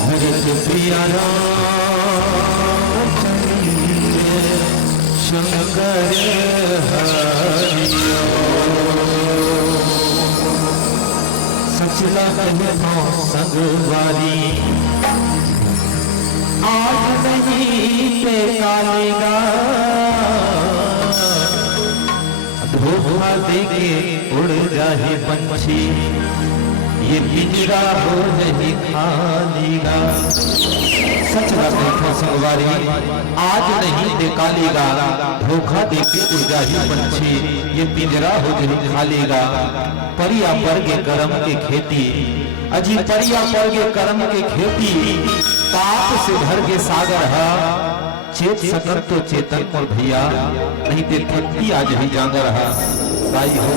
भरत प्रिया शंकर सचला संगवारी आज नहीं पे कालेगा धोखा देके उड़ जाए पंछी ये पिंजरा हो नहीं खालीगा। सच देखो संगवारी आज नहीं निकालेगा धोखा देके उड़ जाए पंछी ये पिंजरा हो नहीं खालेगा। परिया पर के कर्म के खेती अजी परिया पर के कर्म के खेती पाप से भर के सागर है चेत सकल तो चेतन पर भैया नहीं ते थकती आज ही जागर है भाई हो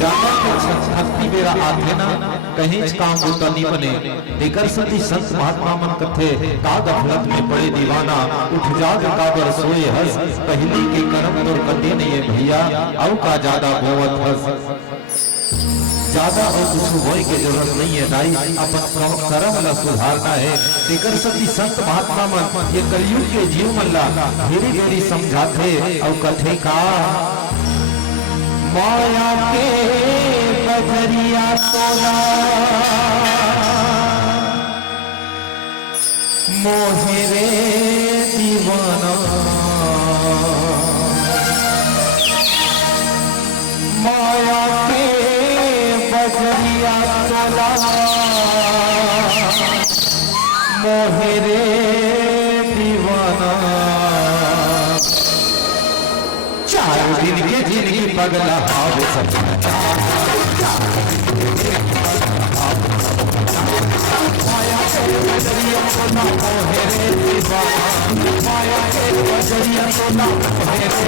जागर के शक्ति मेरा आथे ना कहीं काम होता नहीं बने देकर सती संत महात्मा मन कथे का गफलत में पड़े दीवाना उठ जाग काबर सोए हंस पहली के कर्म तोर कटे नहीं भैया औ का ज्यादा बोवत हंस ज्यादा और कुछ होए के जरूरत नहीं है दाई अपन कर्म ला सुधारना है। देकर सती संत महात्मा मन ये कलयुग के जीव मन ला धीरे धीरे समझाते और कथे का माया के बजरिया तोला मोहे रे दीवाना माया के बजरिया तोला मोहे रे दीवाना चार दिन के जिंदगी पगला हाव सपना माया के बजरिया तोला मोहे रे दीवाना माया के बजरिया तोला मोहे रे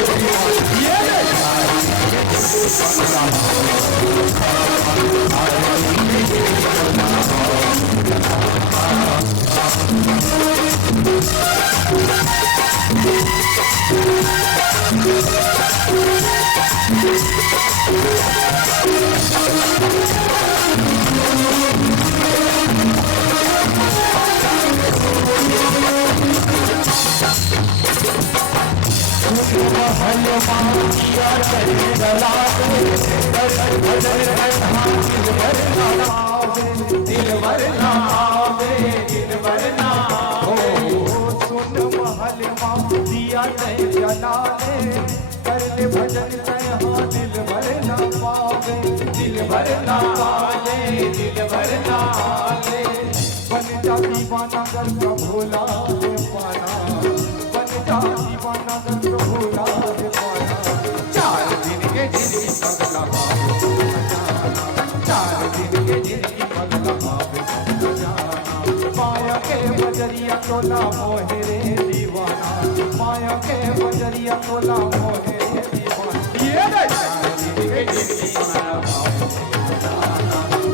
दिल वरना आवे दिल वरना सुन महल माँ दिया नहीं जला ले कर ले भजन तहाँ दिल वरना पावे दिल वरना आले दिल वरना आले बन जा दीवाना कर भोला रे पाना बन जा दीवाना कर भोला रे पाना चार दिन के जिंदगी पगला चार दिन के जिंदगी पगला माया के बजरिया तोला मोहे रे दीवाना माया के बजरिया तोला मोहे रे दीवाना ये चार दिन के जिंदगी पगला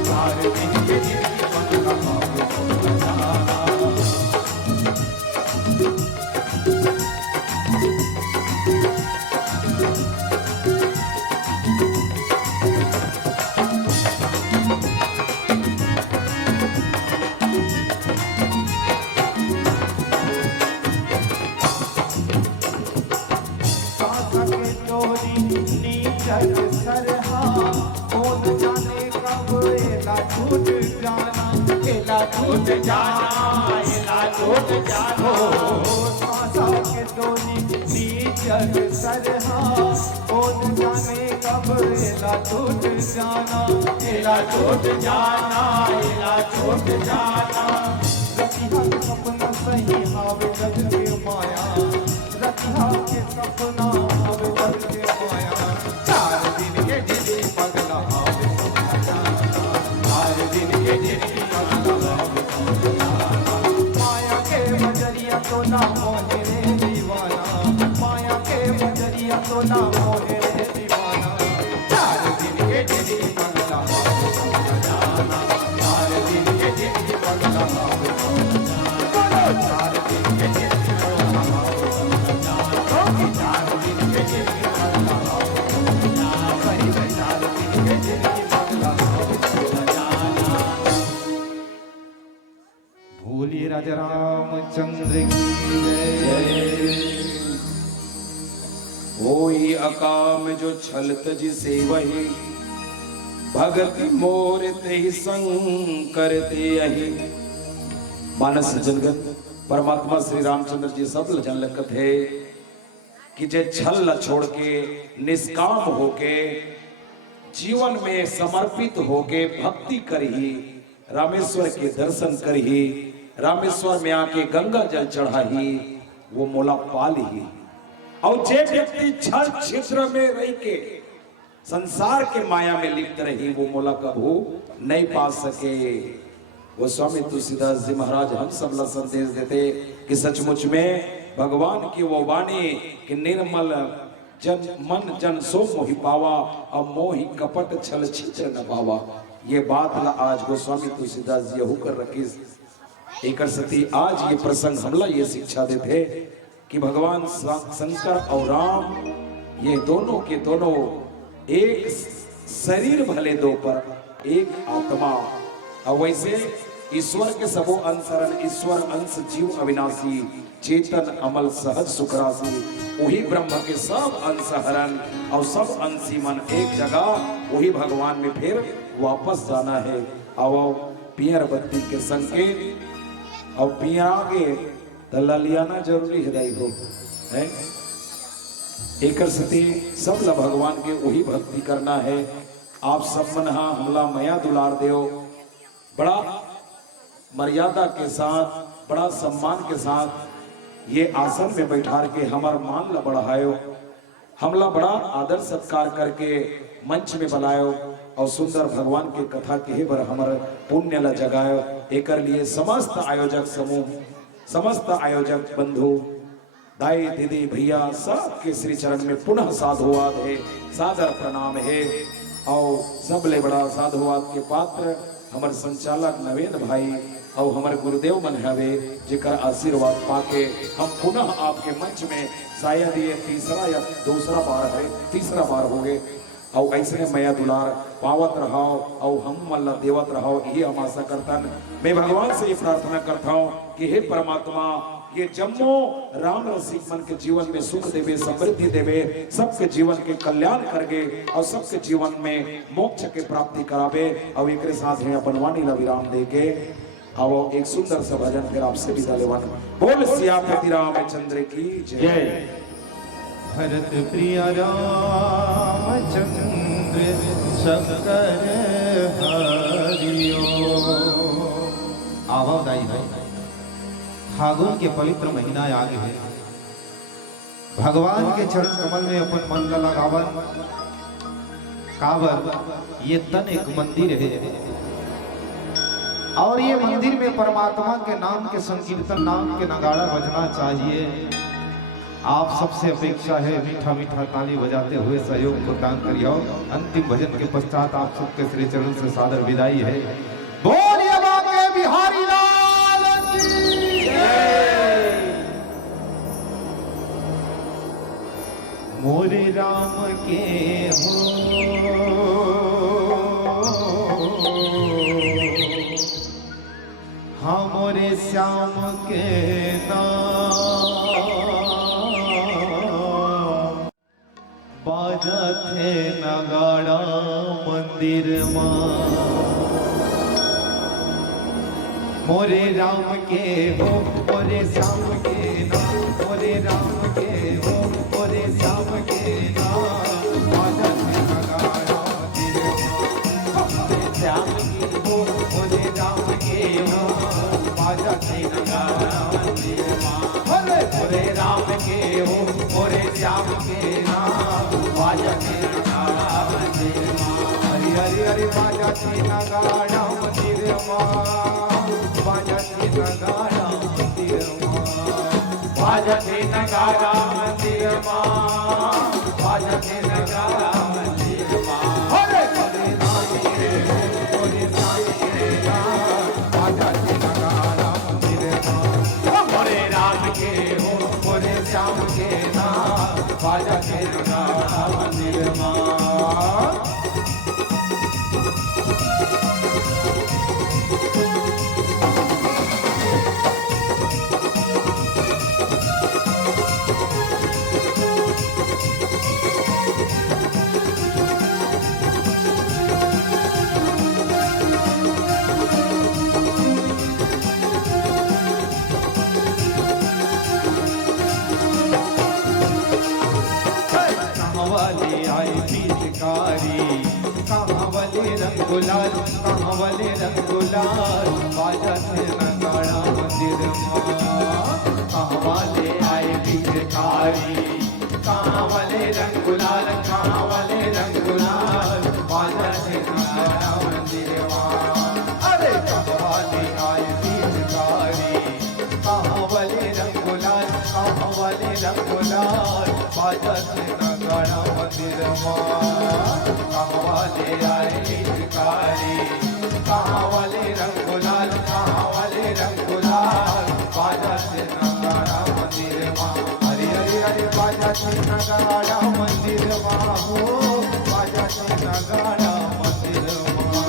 चार दिन के जिंदगी पगला छूट जाना एला छूट जानो सासा के डोली नीचल सरहा कौन जाने कब एला छूट जाना एला छूट जाना एला छूट जाना रतिहा के सपना सही हावे गज के माया रतिहा के सपना हावे गज के माया चार दिन के जिंदगी पगला हावे चार दिन के जिंदगी माया के बजरिया तो ना मोहे रे दीवाना माया के बजरिया तो ना मोहे रे दीवाना चार दिन के जिंदगी पगला चार दिन के जिंदगी पगला चार दिन के जिंदगी पगला चार दिन के जिंदगी पगला चार दिन के जिंदगी पगला बोलिए राजा रामचंद्र की जय। होई अकाम जो छलत जिसे वही भगत मोर ते संग करते यही मानस जनगत परमात्मा श्री रामचंद्र जी सब जन लखत है कि जे छल न छोड़ के निष्काम होके जीवन में समर्पित होके भक्ति करही रामेश्वर के दर्शन करही रामेश्वर में आके गंगा जल चढ़ाही वो मोला पाल ही। और जे व्यक्ति छल छिद्र में रह के संसार के माया में लिप्त रही वो मोला कबू नहीं पा सके। वो स्वामी तुलसीदास जी महाराज हम सब ला संदेश देते कि सचमुच में भगवान की वो वाणी कि निर्मल जन मन जन सो मोहि पावा और मोहि कपट छल छिद्र न पावा। ये बात ला आज गोस्वामी तुलसीदास जी यहू कर रखी एक सती आज ये प्रसंग हमला ये शिक्षा देते कि भगवान शंकर और राम ये दोनों के दोनों एक शरीर भले दो पर एक आत्मा। और वैसे ईश्वर के सबो अंशरण ईश्वर अंश जीव अविनाशी चेतन अमल सहज सुखराशि वही ब्रह्म के सब अंश हरण और सब अंशी मन एक जगह वही भगवान में फिर वापस जाना है। अब पियर बत्ती के संकेत और पिया आगे दलालियाना जरूरी हृदय हो है एक सब ला भगवान के वही भक्ति करना है। आप सब मन हमला मया दुलार देव बड़ा मर्यादा के साथ बड़ा सम्मान के साथ ये आसन में बैठार के हमार मान ला बढ़ायो हमला बड़ा आदर सत्कार करके मंच में बुलायो और सुंदर भगवान के कथा के बर हमार पुण्य ला जगायो। एकर लिए समस्त आयोजक समूह समस्त आयोजक बंधु दाई दीदी भैया सबके श्री चरण में पुनः साधुवाद है सादर प्रणाम है। और सबले बड़ा साधुवाद के पात्र हमारे संचालक नवेद भाई और हमारे गुरुदेव मन हवे जेकर आशीर्वाद पाके हम पुनः आपके मंच में शायद ये तीसरा या दूसरा बार है तीसरा बार हो गए और ऐसे मया दुलार पावत रहो और हम मल्ला देवत रहो ये हम आशा करता मैं भगवान से ये प्रार्थना करता हूँ कि हे परमात्मा ये जम्मो राम रसिक मन के जीवन में सुख देवे समृद्धि देवे सबके जीवन के कल्याण करके और सबके जीवन में मोक्ष के प्राप्ति करावे और एक साथ ही अपन वाणी ला विराम दे के अब एक सुंदर सा भजन फिर आपसे विदा लेवन बोल सियापति रामचंद्र की जय। भरत प्रिय रामचंद्र शंकर हरियो। आवा दाई भाई फागुन के पवित्र महीना आगे है भगवान के चरण कमल में अपन मन का लगावन कावर ये तन एक मंदिर है और ये मंदिर में परमात्मा के नाम के संकीर्तन नाम के नगाड़ा बजना चाहिए। आप सबसे अपेक्षा है मीठा मीठा ताली बजाते हुए सहयोग प्रदान करिए। अंतिम भजन के पश्चात आप सबके श्री चरण से सादर विदाई है। बोलिए बाके बिहारी लाल की जय। मोरे राम के हो हमरे श्याम के नाम बाजत है नगाड़ा मंदिर मां। मोरे राम के हो मोरे श्याम के नाम मोरे राम के हो मोरे श्याम के नाम बाजत है नगाड़ा मंदिर मां। मोरे श्याम की हो मोरे राम के हो बाजत है नगाड़ा मंदिर मां। मोरे राम के हो मोरे श्याम के नाम बाजत है नगाड़ा मंदिर मां। हरि हरि हरि बाजत है नगाड़ा मंदिर मां बाजत है नगाड़ा मंदिर मां बाजत है नगाड़ा मंदिर मां बाजत है नगाड़ा मंदिर मां। हरे हरे राम के हो मोरे श्याम के नाम बाजत है नगाड़ा मंदिर मां। मोरे राम के हो मोरे श्याम के नाम बाजत है नगाड़ा मंदिर मां। कहाँ वाले रंग गुलाल कहाँ वाले रंग गुलाल बाजत है नगाड़ा मंदिर मां। कहाँ वाले आए भिखारी कहाँ वाले रंग गुलाल कहाँ वाले रंग गुलाल बाजत है नगाड़ा मंदिर मां। अरे कहाँ वाले आए भिखारी कहाँ वाले रंग गुलाल कहाँ वाले रंग गुलाल बाजत है नगाड़ा मंदिर मां। कहाँ वाले आए भिखारी कहाँ वाले रंग गुलाल कहाँ वाले रंग गुलाल बाजत है नगाड़ा मंदिर मां। हरि हरि हरि बाजत है नगाड़ा मंदिर मां हो बाजत है नगाड़ा मंदिर मां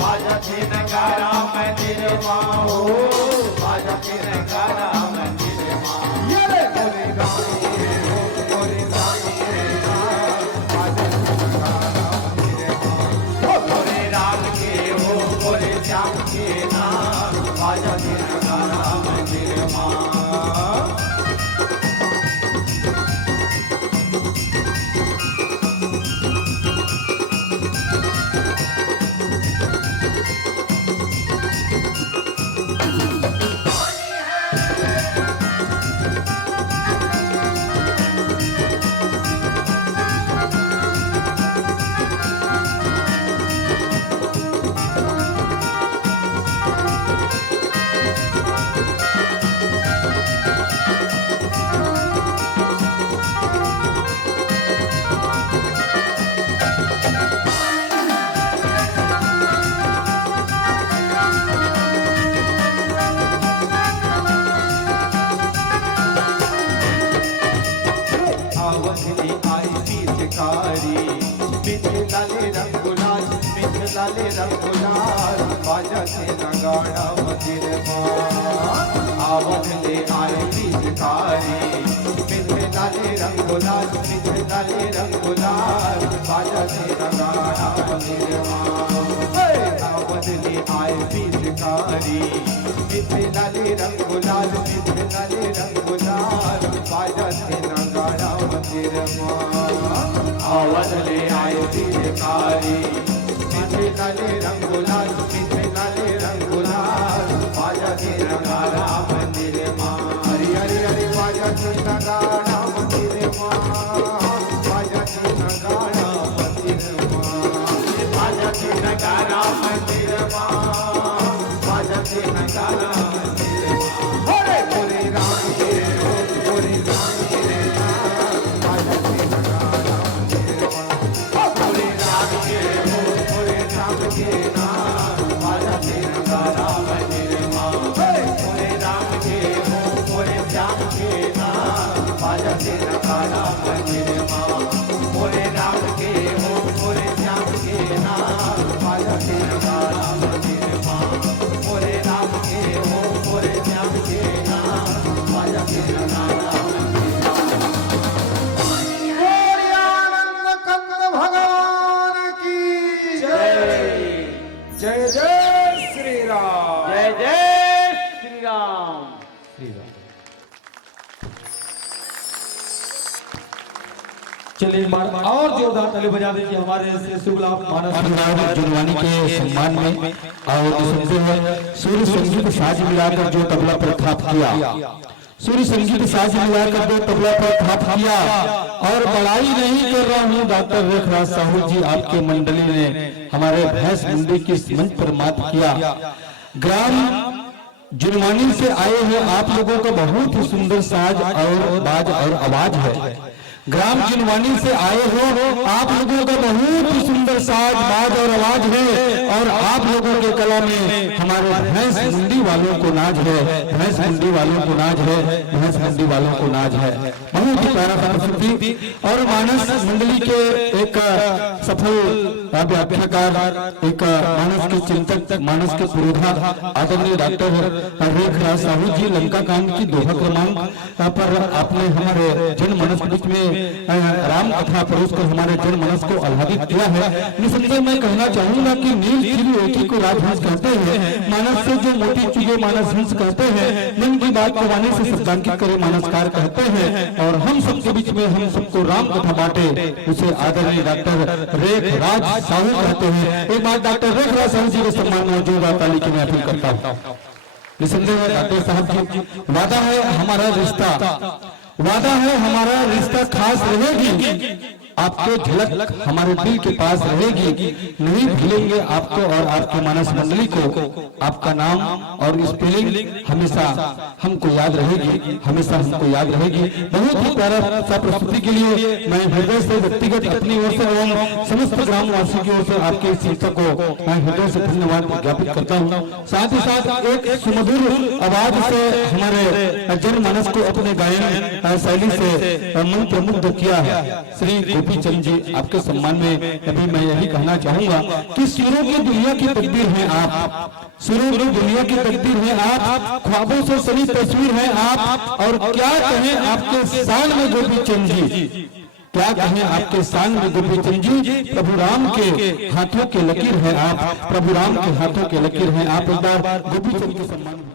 बाजत है नगाड़ा मंदिर मंदिर माँ हो बाजा के नगारा मंदिर माँ ये रे मोरे राम के हो मोरे राम के नाम बाजा के नगारा मंदिर माँ ओ मोरे राम के हो मोरे श्याम के नाम बाजा के नगारा मंदिर माँ आवधली आई पिचकारी मिथिलाले रंगुलाल मिथिलाले रंगुलाल बाजा से नगाड़ा मंदिर माँ आवधले आई पिचकारी मिथिलाले रंगुलाल मिथिलाले रंगुलाल बाजा से नगाड़ा मंदिर माँ आवधले आई पिचकारी मिथिलाले रंगुलाल मिथिलाले रंगुलाल बाजा से नगाड़ा मंदिर माँ आवधले आए पिचकारी मिथिलाले रंगुलाल मिथिलाले रंगुलाल बाजा के नगाड़ा मंदिर माँ हरि हरि हरि बाजा के नगाड़ा मंदिर माँ बाजा के नगाड़ा मंदिर माँ बाजा के नगाड़ा मंदिर माँ बाजा के नगाड़ा मंदिर माँ हरे मोरे राम के हो मोरे राम के नाम बाजा के नगाड़ा मंदिर माँ ओ मोरे राम के हो मोरे राम के नाम बाजा के नगाड़ा मंदिर माँ मोरे राम के हो मोरे श्याम के नाम बाजा के नगाड़ा मंदिर माँ मोरे राम के हो मोरे श्याम के नाम बाजा के नगाड़ा मंदिर माँ मोरे राम के हो मोरे श्याम के नाम बाजा के नगाड़ा आनंद कंद भगवान की जय जय जय श्री राम। जय जय श्री राम। चलिए एक बार और जोरदार ताली बजा दीजिए हमारे से शुभ लाभ मानस अनुराग जुनवानी के सम्मान में और सुनते हैं सूर्य संगीत साज मिलाकर जो तबला पर थाप किया सूर्य संगीत साज मिलाकर जो तबला पर थाप किया और बड़ाई नहीं कर रहा हूँ डॉक्टर रेखराज साहू जी आपके मंडली ने हमारे भैंस मंडी की मंच पर मात किया ग्राम जुनवानी से आए हुए आप लोगों का बहुत ही सुंदर साज और बाज और आवाज है ग्राम जुनवानी से आए हो आप लोगों का बहुत ही सुंदर साज बाज और आवाज है और आप लोगों के कला में हमारे भैंस मंडी वालों को नाज है भैंस मंडी वालों को नाज है भैंस मंडी वालों को नाज है बहुत ही प्यारा प्रस्तुति और मानस मंडली के एक सफल व्याख्याकार एक मानस के चिंतक मानस के पुरोधा आदरणीय डॉक्टर रेखराज साहू जी लंका कांड की दोहा क्रमांक पर आपने हमारे जन मनस बीच में राम कथा परोस कर हमारे जन मनस को आह्लादित किया है निसंदेह मैं कहना चाहूंगा कि नील खिली एकी को राजहंस कहते हैं मानस से जो मोटी चीजें मानस हंस कहते हैं मन की बात को वाणी से शब्दांकित करे मानसकार कहते हैं और हम सबके बीच में हम सबको राम कथा बांटे उसे आदरणीय डॉक्टर रेखराज साहू कहते हैं एक बार डॉक्टर रेखराज साहू जी के सम्मान में जोरदार ताली की मैं अपील करता हूँ निसंदेह डॉक्टर साहब जी वादा है हमारा रिश्ता खास रहेगी आपको झलक हमारे दिल के पास रहेगी नहीं भूलेंगे आपको और आपके मानस मंडली को आपका नाम और स्पेलिंग हमेशा हमको याद रहेगी हमेशा हमको याद रहेगी बहुत ही प्यारा सा प्रस्तुति के लिए मैं हृदय से व्यक्तिगत अपनी ओर से एवं समस्त ग्रामवासी की ओर से आपके शिक्षक को मैं हृदय से धन्यवाद ज्ञापित करता हूँ साथ ही साथ एक सुमधुर आवाज से हमारे जनमानस को अपने गायन शैली से मन प्रमुग्ध किया है श्री गोपी चंद जी, आपके सम्मान में अभी मैं यही कहना चाहूंगा कि सुरों की दुनिया की तकदीर है आप, सुरों की दुनिया की तकदीर है आप, ख्वाबों से सनी तस्वीर है आप। और क्या कहें आपके शान में गोपी चंद जी, क्या कहें आपके शान में गोपी चंद जी। प्रभु राम के हाथों के लकीर है आप, प्रभु राम के हाथों के लकीर है आप। एक बार गोपी चंद के सम्मान